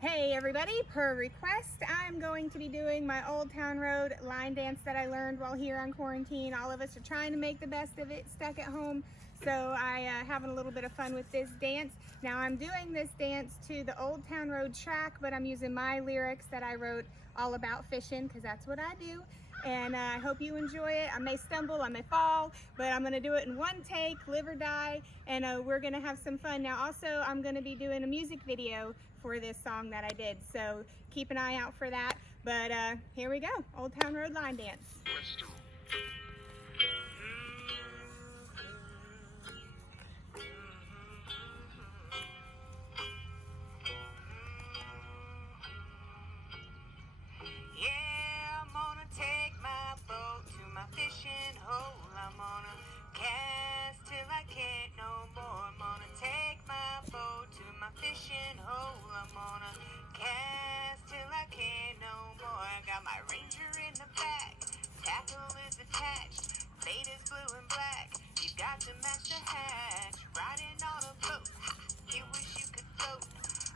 Hey everybody, per request, I'm going to be doing my Old Town Road line dance that I learned while here on quarantine. All of us are trying to make the best of it, stuck at home, so I having a little bit of fun with this dance. Now I'm doing this dance to the Old Town Road track, but I'm using my lyrics that I wrote all about fishing, because that's what I do. And I hope you enjoy it. I may stumble, I may fall, but I'm gonna do it in one take, live or die, and we're gonna have some fun. Now also, I'm gonna be doing a music video for this song that I did, so keep an eye out for that. But here we go, Old Town Road line dance. Yeah, I'm gonna take my boat to my fishing hole. I'm gonna cast till I can't no more. I'm gonna take my boat to my fishing hole. I'm gonna cast till I can't no more. I got my Ranger in the back, tackle is attached, bait is blue and black. You got to match the hatch, riding on a boat. You wish you could float.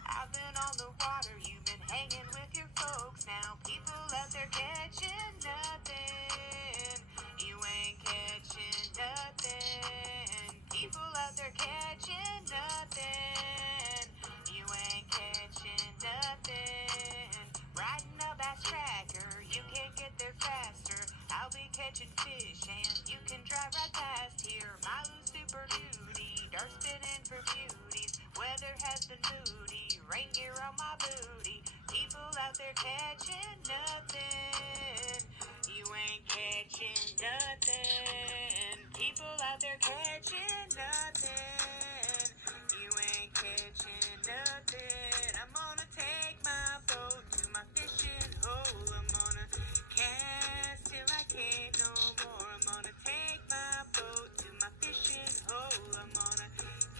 I've been on the water, you've been hanging with your folks. Now people out there catching nothing. You ain't catching nothing. People out there catching nothing. You ain't catching nothing. Riding a bass tracker, you can't get there faster. I'll be catching fish and you can drive right past here. My Lou's super duty, dart spinning for beauties. Weather has been moody, rain gear on my booty. People out there catching nothing. You ain't catching nothing. People out there catching nothing. You ain't catching nothing. I'm gonna take my boat to my fishing hole. I'm gonna cast till I can't no more. I'm gonna take my boat to my fishing hole. I'm gonna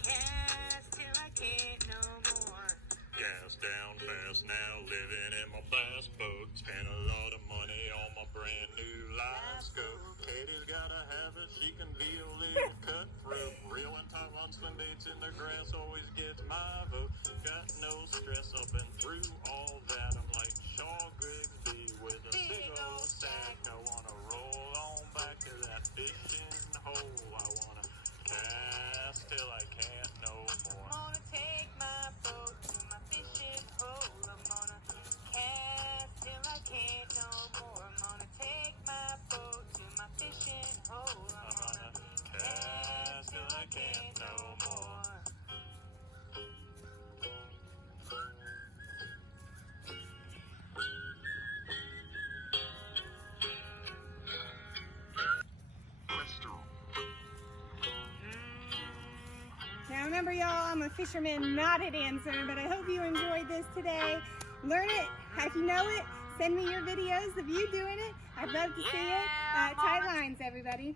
cast till I can't no more. Gas down fast now, living in my bass boat. Spent a lot of money on my brand new live scope. Katie's got a habit, she can be a little cutthroat. Reeling top on swim baits in the grass always gets my vote. Got no stress up and through all that. I'm like Shaw Grigsby with a big old stack. I wanna roll on back to that fishing hole. I wanna cast till I can't no more. I'm gonna take my boat to my fishing hole. I'm gonna cast till I can't no more. I'm gonna take my boat to my fishing hole. I'm gonna cast till I can't no more. Now remember y'all, I'm a fisherman, not a dancer, but I hope you enjoyed this today. Learn it, if you know it, send me your videos of you doing it. I'd love to see it. Tight lines, everybody.